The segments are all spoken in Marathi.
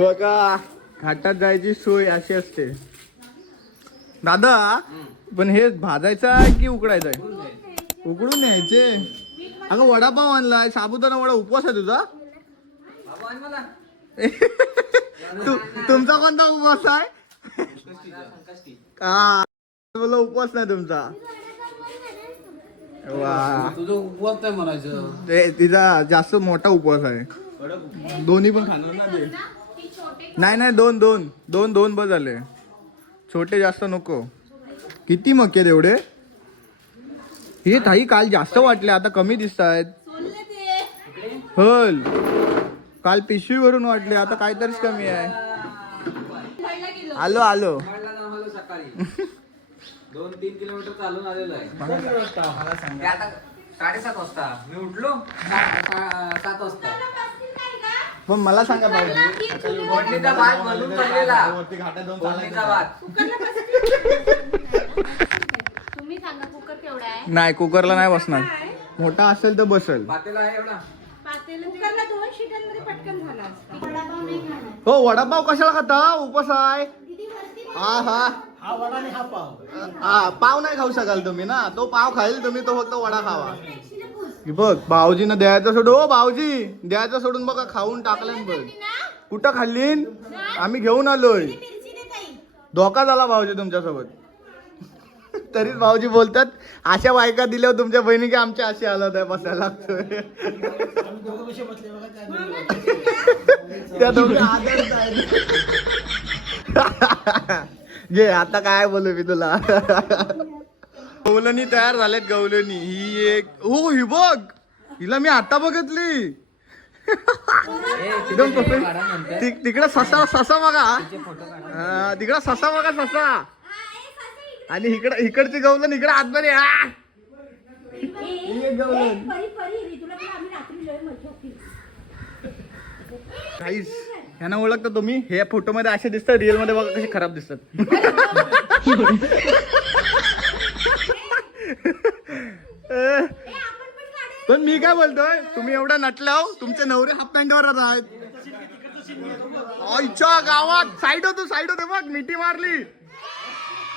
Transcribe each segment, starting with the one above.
बघा घाटात जायची सोय अशी असते दादा. पण हे भाजायचं आहे की उकडायचं आहे? उकडून न्यायचे. अगं वडापाव आणलाय, साबुदाणा वडा. उपवास आहे तुझा? तुमचा कोणता उपवास आहे? का बोला उपवास नाही तुमचा? वा, तुझं उपवास काय म्हणायचं? ते तिचा जास्त मोठा उपवास आहे. दोन्ही पण खाणार ना ते? नाही नाही, दोन दोन दोन दोन बस झाले. छोटे जास्त नको. किती मक्के एवढे? हे ताई काल जास्त वाटले, आता कमी दिसत आहेत. हल काल पिशवी भरून वाटले, आता काहीतरीच कमी आहे. आलो आलो. सकाळी 2-3 किलोमीटर चालून आलेलो आहे. आता 7:30 वाजता मी उठलो. 7 वाजता. पण मला सांगा पाहिजे फोडणीचा भात बनवून पडलेला. फोडणीचा भात. तुम्ही सांगा कुकर केवढा आहे? नाही, कुकरला नाही बसणार. मोठा असेल तर बसेल. पातेला आहे एवढा. कुकरला 2 शिट्यांमध्ये पटकन झाला असता. वडापाव नाही खाणार. हो, वडापाव कशाला खाता? उपवास आहे. हा हा हा वडा आणि हा पाव. हा, पाव नाही खाऊ शकाल तुम्ही ना. तो पाव खाईल तुम्ही, तो फक्त वडा खावा. बघ भाऊजीनं द्यायचं सोडून. हो भाऊजी, द्यायचं सोडून बघा खाऊन टाकलं बघ. कुठं खाल्लीन? आम्ही घेऊन आलोय. धोका झाला भाऊजी तुमच्यासोबत. तरीच भाऊजी बोलतात अशा बायका दिल्यावर तुमच्या बहिणी की आमच्या अशी हालत आहे, बसायला लागतोय. आम्ही दोघं कसे बसले बघा त्या त्या दोघे आदर्श आहेत. जे आता काय बोलू मी तुला. गवलनी तयार झालेत. गवलनी ही एक. हो ही बघ, हिला मी आता बघितली. एकदम तिकडे ससा ससा बघा. तिकडे ससा बघा, ससा. आणि इकडची गवलन इकडे आतमध्ये. काहीच ह्यांना ओळखता तुम्ही? हे फोटो मध्ये असे दिसतात, रिअल मध्ये बघा कसे खराब दिसतात. पण मी काय बोलतोय, तुम्ही एवढा नटलाव, तुमचे नवरे हाफ पॅन्ट वर आहेत. आईच्या गावात साईड होतो, साईड होते बघ, मिठी मारली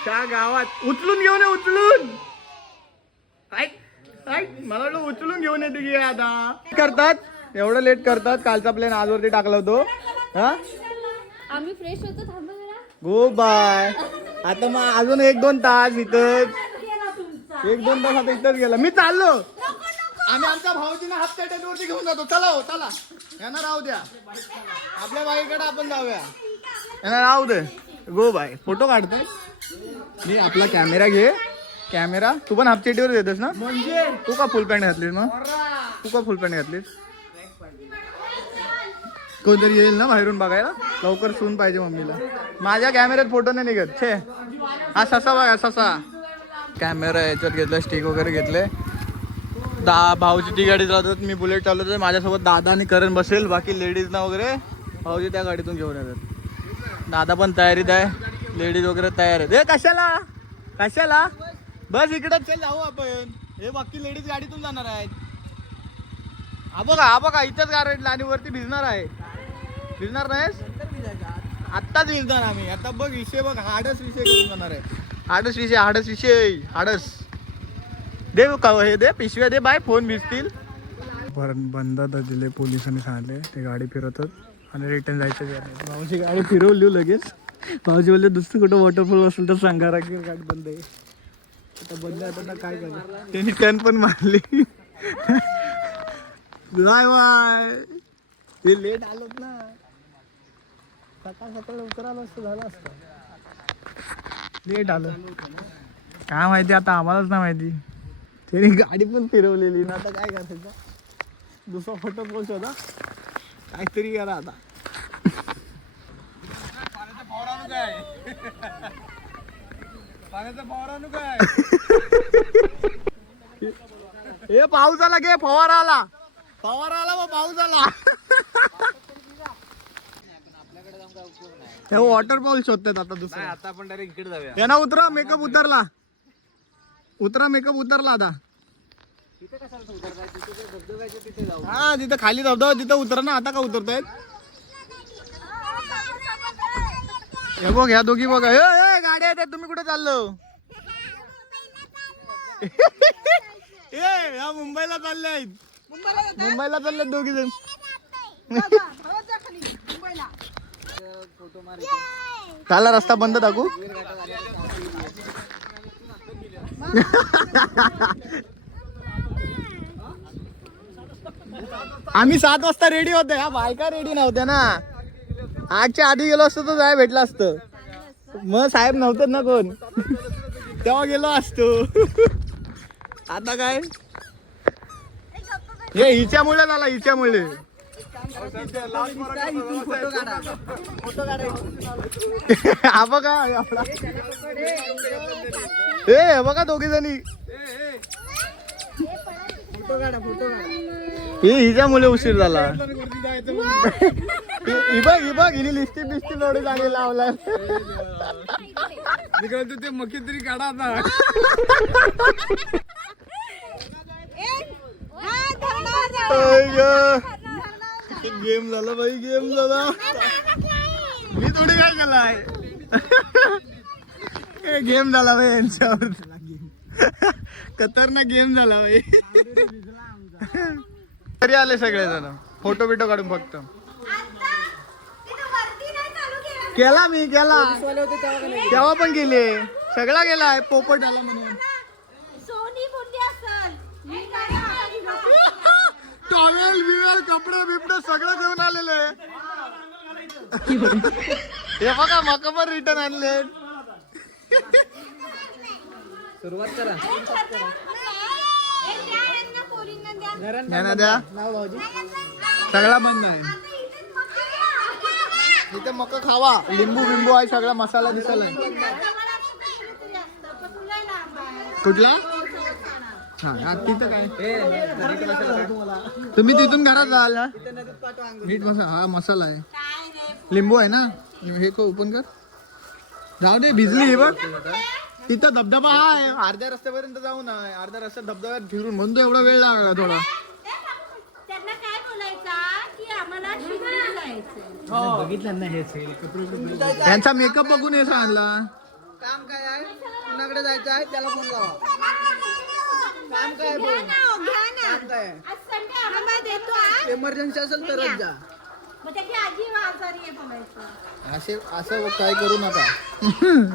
त्या गावात. उचलून घेऊन ये, उचलून. मला वाटलं उचलून घेऊन येते की आता. करतात एवढं लेट करतात. कालचा प्लॅन आजवरती टाकला होतो. हा, आम्ही फ्रेश होतो. थांबा जरा. गो बाय. आता मग अजून 1-2 तास इथंच. 1-2 तास आता इथंच गेला. मी चाललो. आम्ही आमच्या भाऊजीने हाफ वरती घेऊन जातो. चला हो चला, यांना राहू द्या. आपल्या बाईकडे आपण जाऊया. यांना राहू दे. गो बाय. फोटो काढतोय मी. आपला कॅमेरा घे. कॅमेरा तू पण हाफ चेटीवर देतोस ना? म्हणजे तू का फुल पॅन्ट घातलीस मग? तू का फुल पॅन्ट घातलीस? कोणतरी येईल ना बाहेरून बघायला. लवकर सून पाहिजे मम्मीला. माझ्या कॅमेऱ्यात फोटो नाही निघत. छे, हा ससा बघा, ससा. कॅमेरा याच्यात घेतला, स्टिक वगैरे घेतले. भाऊची ती गाडी चालवतात, मी बुलेट चालवतोय. माझ्यासोबत दादा आणि करण बसेल. बाकी लेडीजना वगैरे भाऊजी त्या गाडीतून घेऊन येतात. दादा पण तयारीत आहे. लेडीज वगैरे तयार आहेत. ए कशाला कशाला? बस इकडे चल, जाऊ आपण. हे बाकी लेडीज गाडीतून जाणार आहेत. हा बघा इथंच गाडीला. आणि वरती भिजणार आहे. भिजणार नाहीस? आत्ताच भिजणार आम्ही. आता बघ विषय बघ, हाडस विषय करून जाणार आहे. हाडस विषय हाडस. दे का हे, दे पिशव्या दे बाय. फोन भिजतील. बंद दिले पोलिसांनी सांगितले. ते गाडी फिरवतात आणि रिटर्न जायचं. भाऊची गाडी फिरवली लगेच. भाऊजी बोलले दुसरं कुठं वॉटरफॉल असेल तर सांगा, राखी गाडी बंद आहे. आता बंद आहे, आता काय करणार. त्यांनी टर्न पण मारली. नाही बाय, ते लेट आलोत ना. सकाळ लवकर आलं असतं, झालं असतं. लेट आलं काय माहिती, आता आम्हालाच नाही माहिती. त्यांनी गाडी पण फिरवलेली ना. आता काय करायचं? दुसरा फोटो पोस्ट होता. काहीतरी करा आता. हे पाऊस आला गे, फवारा आला. मग पाऊस आला. हे वॉटरफॉल शोधतात आता दुसरा. आता आपण डायरेक्ट इकडे जाऊया. यांना उतरा, मेकअप उतरला. आता. हा, जिथं खाली धबधबा तिथं उतरा ना. आता का उतरतायत? हे बघ ह्या दोघी बघा गाड्या येतात तुम्ही कुठे चाललो ह्या मुंबईला चालले आहेत मुंबईला चालले दोघी जण चालला रस्ता बंद टाकू आम्ही 7 वाजता रेडी होते ह्या बायका रेडी नव्हत्या ना 8च्या आधी गेलो असतो तर जाय भेटला असतं मग साहेब नव्हतं ना कोण तेव्हा गेलो असतो आता काय हे हिच्यामुळे झाला हिच्यामुळे हा बघा हे बघा दोघी जणी हिच्यामुळे उशीर झाला ही बघ हिने लिस्टिप बिस्टिप एवढे चांगले लावलाय ते मकी तरी काढा आता गेम झाला बाई गेम झाला मी थोडी काय केलाय गेम झाला बाई यांच्यावर खतरनाक गेम झाला बाई तरी आले सगळे जण फोटो बिटो काढून फक्त केला मी केला तेव्हा पण गेले सगळा गेलाय पोपट आला म्हणून टॉवेल बिवेल कपडे बिपडे सगळं घेऊन आलेले हे बघा मका पण रिटर्न आणले सुरुवात करा द्या सगळा बंद आहे इथे मका खावा लिंबू बिंबू आहे सगळा मसाला दिसायला कुठला हा तिथं काय तुम्ही तिथून घरात जाल ना मीठ मसाला हा मसाला आहे लिंबू आहे ना हे ओपन कर जाऊ दे भिजली हे बघ तिथं धबधबा आहे अर्ध्या रस्त्यापर्यंत जाऊ ना अर्ध्या रस्त्यात धबधब्यात फिरून म्हणतो एवढा वेळ लागला थोडा त्यांना काय बोलायचा की आम्हाला शिकायला जायचं बघितलं ना हे त्यांचा मेकअप बघून हे सांगला काम काय आहे कुणाकडे जायचं आहे त्याला फोन लावा काम काय आहे बोल. काम काय आहे? आज संडे आम्हाला देतो आज इमर्जन्सी असेल तरच जा मग त्याची आजी आजारी आहे बोलायचं असं काय करू नका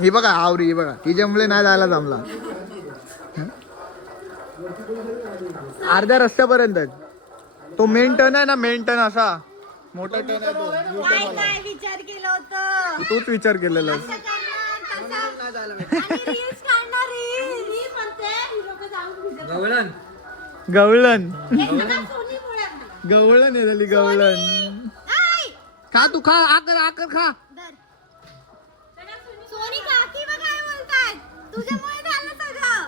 हे बघा आवरी हे बघा तिच्यामुळे नाही जायला जमला अर्ध्या रस्त्यापर्यंत तो मेन टर्न आहे ना मेन टर्न असा मोठा टर्न आहे तो काय काय विचार केलं होतं तोच विचार केलेला असं करणार, तसं. आणि reels काढणार, reels म्हणते, ही लोकं जाऊन भिजत. गवळण गवळण एखादा सोनीमुळे आपलं. गवळण आहे झाली गवळण आई! खा तू खा आकर आकर खा धर. सोनी काकी बघ काय बोलतायत तुझ्यामुळे झालं सगळं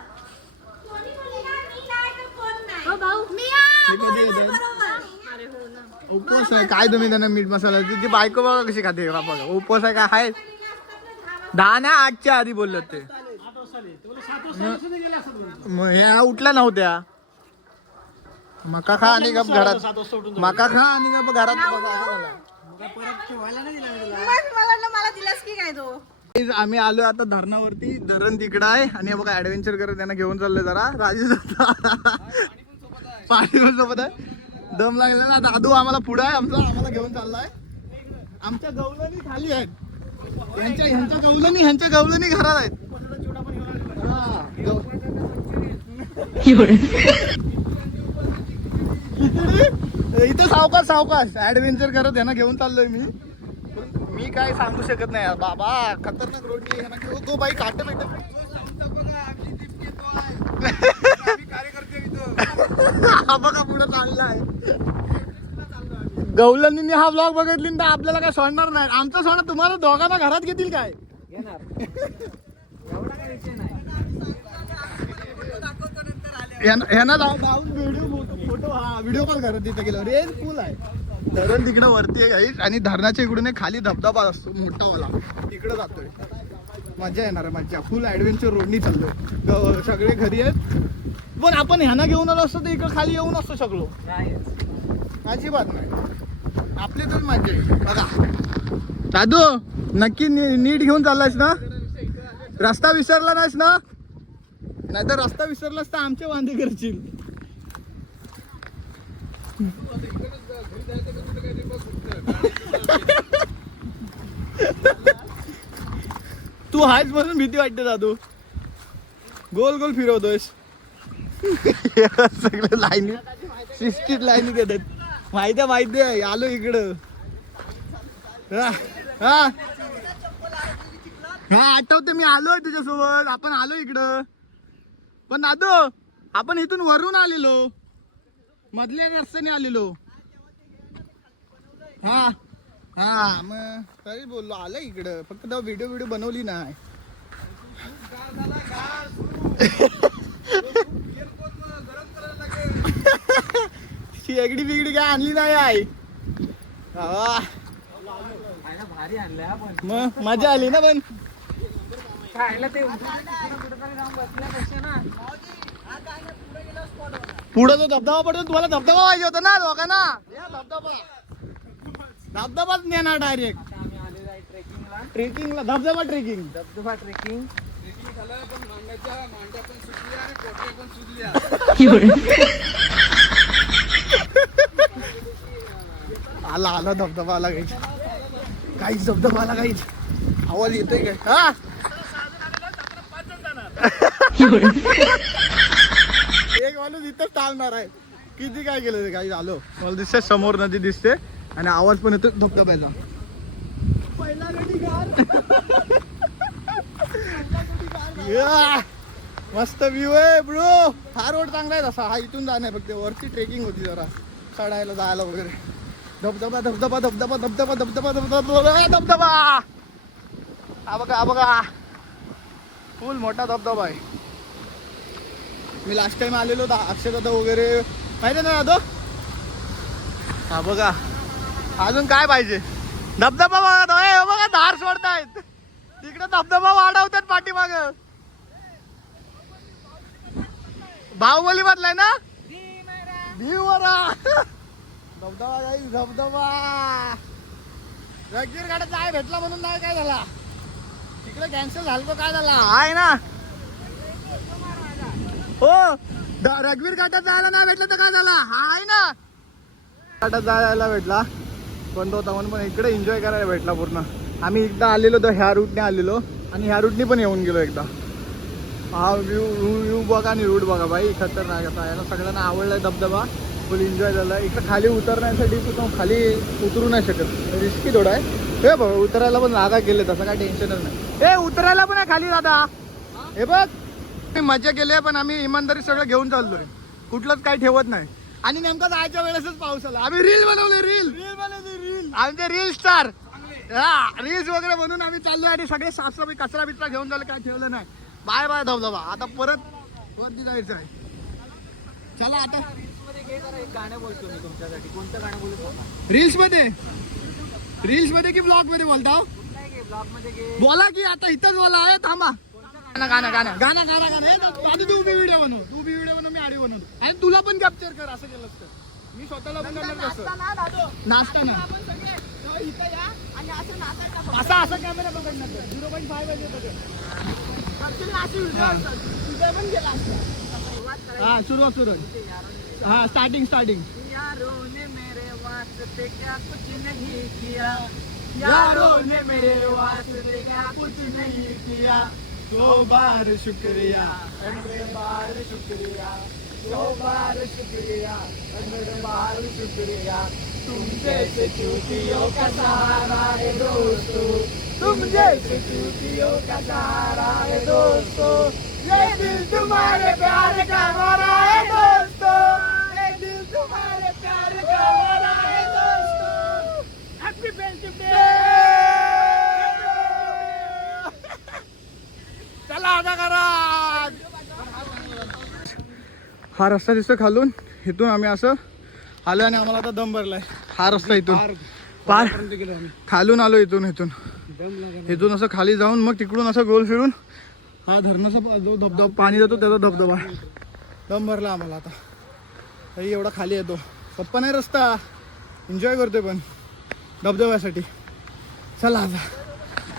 सोनी बोलली ना, मी नाही तर कोण नाही. मी आहे, कधी बरोबर, येतात? बरोबर. उपवास आहे काय तुम्ही त्यांना मीठ मसाला तिची बायको बघा कशी खाते बघा उपवास आहे काय आहे 10 ना 8च्या आधी बोललो ते मग ह्या उठल्या नव्हत्या मका खा आणि गप घरात मका खा आणि गप घरात बसा, असं झालं. मला दिलास की काय तो Guys, आम्ही आलो आता धरणावरती धरण तिकडं आहे आणि हे बघा ऍडव्हेंचर करत त्यांना घेऊन चाललोय जरा राजेश पाणी पण सोबत आहे दम लागलेला ना दादू आम्हाला पुढं आहे आम्हाला घेऊन चाललाय आमच्या गवलनी खाली आहेत ह्यांच्या गवलनी घरात आहेत हा, इथं सावकाश ऍडव्हेंचर करत यांना घेऊन चाललोय मी काय सांगू शकत नाही यार बाबा खतरनाक रोडनी तो बाई काट भेट हा बघा पुढे चाललाय गवलनी हा ब्लॉग बघितली तर आपल्याला काय सोडणार नाही आमचं सोडणार तुम्हाला दोघांना घरात घेतील काय ह्यांना जाऊन व्हिडिओ कॉल करत तिथे गेलो रे पूल आहे धरण तिकडं वरती आहे guys, आणि धरणाच्या इकडून एक खाली धबधबा असतो मोठा वाला तिकडं जातोय मजा येणार आहे मजा फुल ऍडव्हेंचर रोडनी चाललोय सगळे घरी आहेत पण आपण ह्यांना घेऊन आलो असतो तर इकडं खाली येऊन असतो सगळं अजिबात नाही आपली तर मजा आहे बघा दादू नक्की नीट घेऊन चाललायस ना? रस्ता विसरला नाहीस ना? नाहीतर रस्ता विसरलास तर आमचे वांदे करशील. तू आहेस म्हणून भीती वाटते दादू. गोल गोल फिरवतोयस. सगळे लाईनी शिस्तीत लाईनी देतात. माहिती आहे आलो इकडं. हा हा आठवते मी आलोय तुझ्यासोबत. आपण आलो इकडं. पण दादू आपण इथून वरून आलेलो. मधल्या रस्त्याने आलेलो. हा हा मग तरी बोललो आलं इकडं. फक्त तेव्हा व्हिडिओ बनवली नाही. शेगडी बिगडी काय आणली नाही आहे. भारी आणलंय आपण. मग मजा आली ना. पण खायला ते बसल्यापेक्षा ना पुढं जो धबधबा पडतो तुम्हाला धबधबा पाहिजे होता ना लोकांना. धबधबाच नेणार डायरेक्ट. आम्ही आलेलो आहे ट्रेकिंगला. धबधबा ट्रेकिंग. धबधबा ट्रेकिंग. आला धबधबा आला काहीच धबधबा आला काहीच. आवाज येतोय काय? हा एक माणूस इथंच थांबणार आहे. किती काय केलं ते काही आलो. मला दिसते समोर नदी दिसते आणि आवाज पण येतो धबधब्याचा. पहिला मस्त व्ह्यू आहे ब्रो. हा रोड चांगला आहे तसा. हा इथून जाणार फक्त. वरती ट्रेकिंग होती जरा चढायला जायला वगैरे. धबधबा धबधबा धबधबा धबधबा धबधबा धबधबा धबधबा. हा बघा फुल मोठा धबधबा आहे. मी लास्ट टाइम आलेलो अक्षयदादा वगैरे माहिती ना दादो. हा बघा अजून काय पाहिजे. धबधबा बघा धार सोडतायत तिकडे. धबधबा वाढवतात पाठीमाग. बाहुबली मधलाय ना. भीमवरा धबधबा जाईल. धबधबा रगवीर गाड्यात जाय भेटला म्हणून नाही काय झाला. तिकडे कॅन्सल झालं तो काय झाला आहे ना. हो रगवीर घाटात जायला नाही भेटलं तर काय झाला. हा आहे ना. घाटात जायला भेटला पण तो म्हणून पण इकडे एन्जॉय करायला भेटला पूर्ण. आम्ही एकदा आलेलो तर ह्या रूटने आलेलो आणि ह्या रूटने पण येऊन गेलो एकदा. हा व्ह्यू बघा आणि रूट बघा भाई खतरनाक असा. याला सगळ्यांना आवडलाय धबधबा. फुल एन्जॉय झाला. इकडे खाली उतरण्यासाठी तू खाली उतरू नाही शकत. रिस्की थोडा आहे. हे बघ उतरायला पण जागा केले तसं काय टेन्शनच नाही. हे उतरायला पण आहे खाली दादा. हे बघ मजा केली पण आम्ही इमानदारी सगळं घेऊन चाललोय. कुठलंच काही ठेवत नाही. आणि नेमका जायच्या वेळेसच पाऊस आला. आम्ही रील बनवले. रील आमचे रील स्टार. हा रील्स वगैरे बनवून आम्ही चाललोय. आणि सगळे साफसफाई कचरा बिचरा घेऊन झालं. काय ठेवलं नाही. बाय बाय धबधबा. आता परत वरती जायचं आहे. चला आता गाणं बोलतो मी तुमच्यासाठी. कोणतं गाणं बोलतो? रील्स मध्ये की ब्लॉग मध्ये बोलता? ब्लॉग मध्ये घे. बोला की आता इथंच बोला. आहे थांबा. गाणं तू बी व्हिडिओ बनव. मी आडी बनवतो. आणि तुला पण कॅप्चर कर. असं केलं असतं मी स्वतःला पण करणार. कसं नाचता ना असा कॅमेरा पकडणार. 0.5 वाजे हा सुरुवात. हा स्टार्टिंग. यारों ने मेरे वास्ते क्या कुछ नहीं किया. यारों ने मेरे वास्ते क्या कुछ नहीं किया. 100 बार शुक्रिया. 100 बार शुक्रिया. 100 बार शुक्रिया. 100 बार शुक्रिया. तुम जैसे चूतियों का सहारा है दोस्तों. तुम जैसे चूतियों का सहारा है दोस्तों. ये दिल तुम्हारे प्यार का मरा है दोस्तों. ये दिल तुम्हारे प्यार का मरा है दोस्तों. Happy birthday. चला आता करा. हा रस्ता दिसतो खालून. इथून आम्ही असं आलो आणि आम्हाला आता दम भरलाय. हा रस्ता इथून पार खालून आलो. इथून असं खाली जाऊन मग तिकडून असं गोल फिरून हा धरणाचा जो धबधबा पाणी जातो त्याचा धबधबा. दम भरला आम्हाला आता. तरी एवढा खाली येतो. पप्पा नाही रस्ता एन्जॉय करतोय पण धबधब्यासाठी. चला आता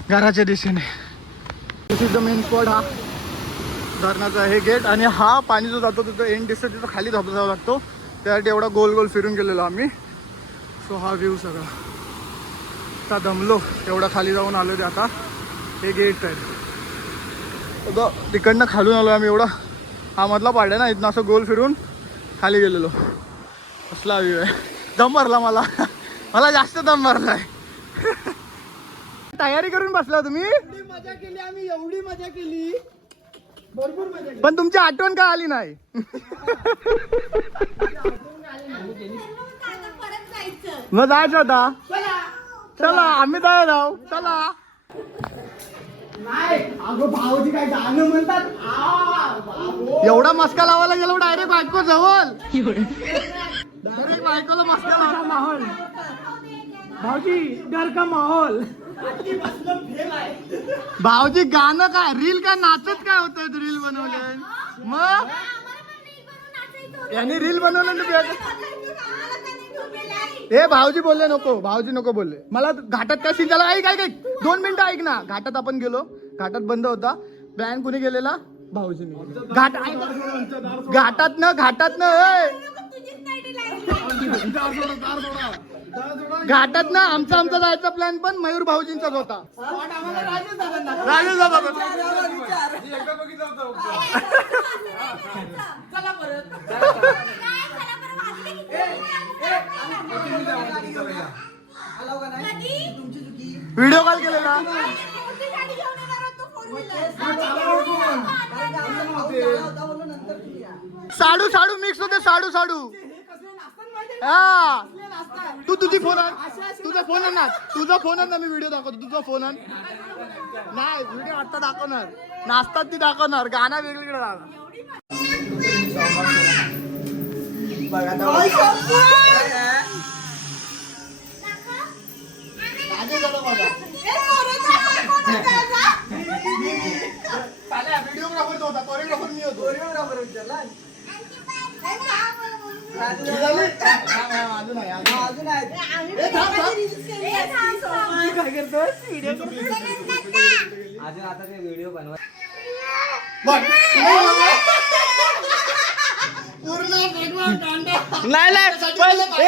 घराच्या दिशेने. दिस इज द मेन स्पॉट. हा धरणाचा हे गेट आणि हा पाणी जो जातो तिथं एंड दिसतं तिथं खाली धाबा जावं लागतो. त्यासाठी एवढा गोल गोल फिरून गेलेलो आम्ही. सो हा व्ह्यू सगळा. आता दमलो एवढा खाली जाऊन आलो ते. आता हे गेट आहे तिकडनं खालून आलो आम्ही. एवढा हा मधला पाडला ना इथनं असं गोल फिरून खाली गेलेलो. कसला व्ह्यू आहे. दम भरला मला. मला जास्त दम भरलाय. तयारी करून बसला तुम्ही. एवढी मजा केली आम्ही, एवढी मजा केली, भरपूर मजा केली. पण तुमची आठवण का आली नाही. परत जायचं. मग जायचं होता. चला आम्ही तयार आहो. चला. नाही अगं भाऊजी काय गाणं म्हणतात. एवढा मस्का लावायला गेलो डायरेक्ट बायको जवळ. डायरेक्ट बायकोला मस्का लावा. माहोल भाऊजी डर का माहोल. भाऊजी गाणं काय रील काय नाचत काय होत रील बनवले. मग यांनी रील बनवलं. हे भाऊजी बोलले नको. भाऊजी नको बोलले. मला घाटात काय सीन झाला. ऐक ऐक ऐक 2 मिनिटं ऐक ना. घाटात आपण गेलो. घाटात बंद होता. प्लॅन कुणी गेलेला. भाऊजीने. घाटात न घाटात ना आमचा जायचा प्लॅन पण मयूर भाऊजींचाच होता. राजेश दादा व्हिडिओ कॉल केलेला. साडू साडू मिक्स होते. साडू हा तू तुझी फोन आण. तुझा फोन आण ना. तुझा फोन आण ना. मी व्हिडिओ दाखवतो. तुझा फोन आण. नाही व्हिडिओ आता दाखवणार. नाचतात ती दाखवणार. गाणं वेगळीकडे राहणार. व्हिडिओग्राफर होता. कोरिओग्राफर मी होतो.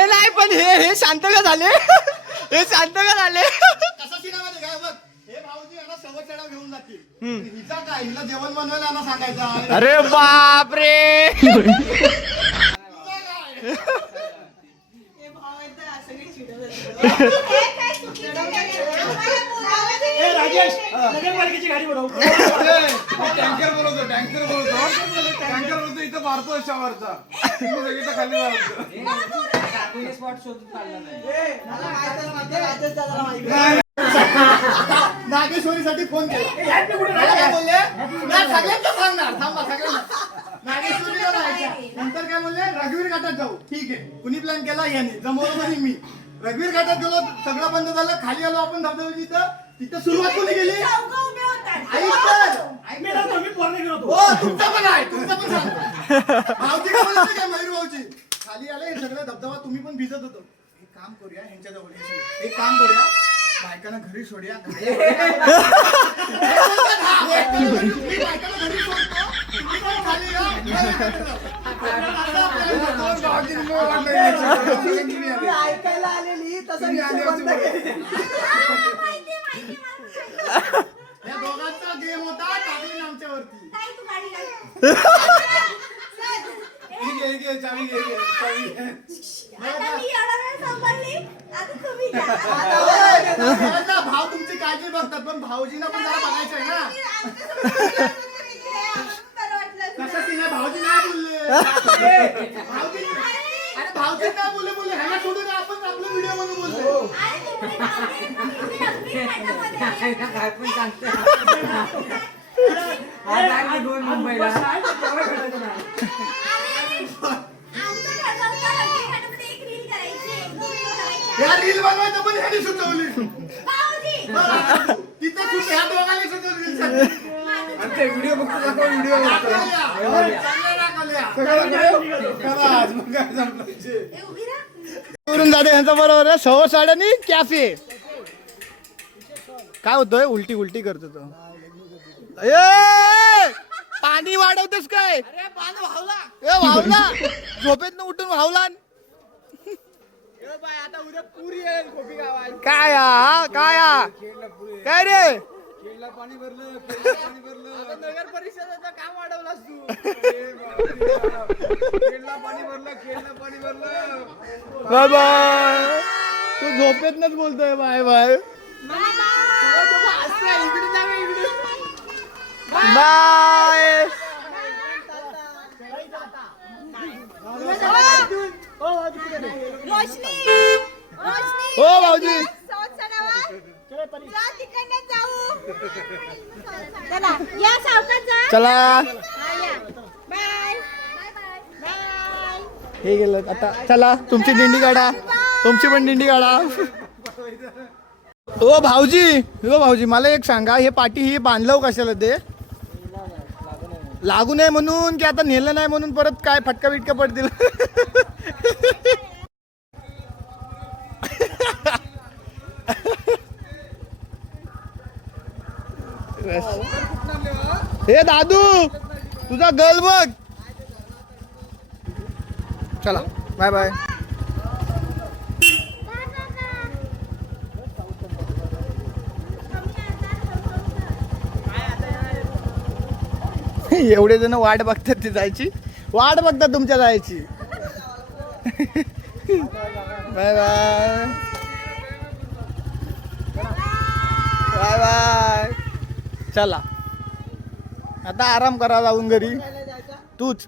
नाही पण हे शांत का झाले. हे शांत का झाले. कसा सिनेमामध्ये काय बघ. हे भाऊजी यांना सवय चढाव घेऊन जातील. हिचा काय हिला जेवण बनवायला यांना सांगायचं. अरे बापरे. राजेश नगरपालिकेची गाडी बनव. टँकर बोलतो इथं मारतो शॉवरचा. खाली नागेश्वरीसाठी फोन केला. काय बोलले. सगळ्यांना सांगणार. थांबा सगळ्यांना. नागेश्वरीला जायचं. नंतर काय बोलले रघुवीर घाटात जाऊ. ठीक आहे. कुणी प्लॅन केला याने. जमवलं तरी मी. रघुवीर घाटात गेलो. सगळं बंद झालं. खाली आलो आपण धबधब्याची. तिथं सुरुवात कोणी केली. तुमचा पण आहे. तुमचा पण सांगतो. भाऊजी काय बोलले काय मयूर भाऊजी. खाली आले हे सगळं धबधबा. तुम्ही पण भिजत होतो. एक काम करूया ह्यांच्या जवळ. एक काम करूया बायकांना घरी सोडूया. बायकांना घरी सोडतो. तुम्ही पण खाली ऐकायला आलेली तसं या दोघांचा गेम होता. टाकली आमच्यावरती. भाऊ तुमची काळजी बघतात पण भाऊजींना पण जरा बघायचं आहे ना. कसं तिने भाऊजी नाही बोलले. भाऊजी नाही बोलले ह्याला सोडून आपण आपलं व्हिडिओ बनवून बोलतो. काय पण सांगते. मुंबईला या रील बनवायचं पण ह्याने सुचवली. तिथं तू ह्या दोघांनी सुचवली. व्हिडिओ बघतो. व्हिडिओ करून जाते ह्यांचा बरोबर आहे. 6:15 कॅफे. काय होतोय उलटी उलटी करतो तो ए पाणी वाढवतेस काय ए वावला झोपेत उठून वावला आता उद्या पूर येईल खोपी गावात. काय काय काय रे पाणी भरलं पाणी भरलं नगर परिषदेचं काम वाढवलास तू. खेळला पाणी भरलं बाय बाय तू झोपेतनच बोलतोय बाय बाय बाय रोशनी हो भाऊजी चला या सावकाश जा. चला बाय बाय. हे गेलं आता चला तुमची दिंडी काढा तुमची पण दिंडी काढा ओ भाऊजी मला एक सांगा हे पाठी ही बांधलं कशाला ते लागू नये म्हणून की आता नेलं नाही म्हणून परत काय फटका बिटका पडतील हे दादू तुझा गर्ल बघ चला बाय बाय एवढे जण वाट बघतात ती जायची वाट बघतात तुमच्या जायची बाय बाय बाय बाय चला आता आराम करा जाऊन घरी तूच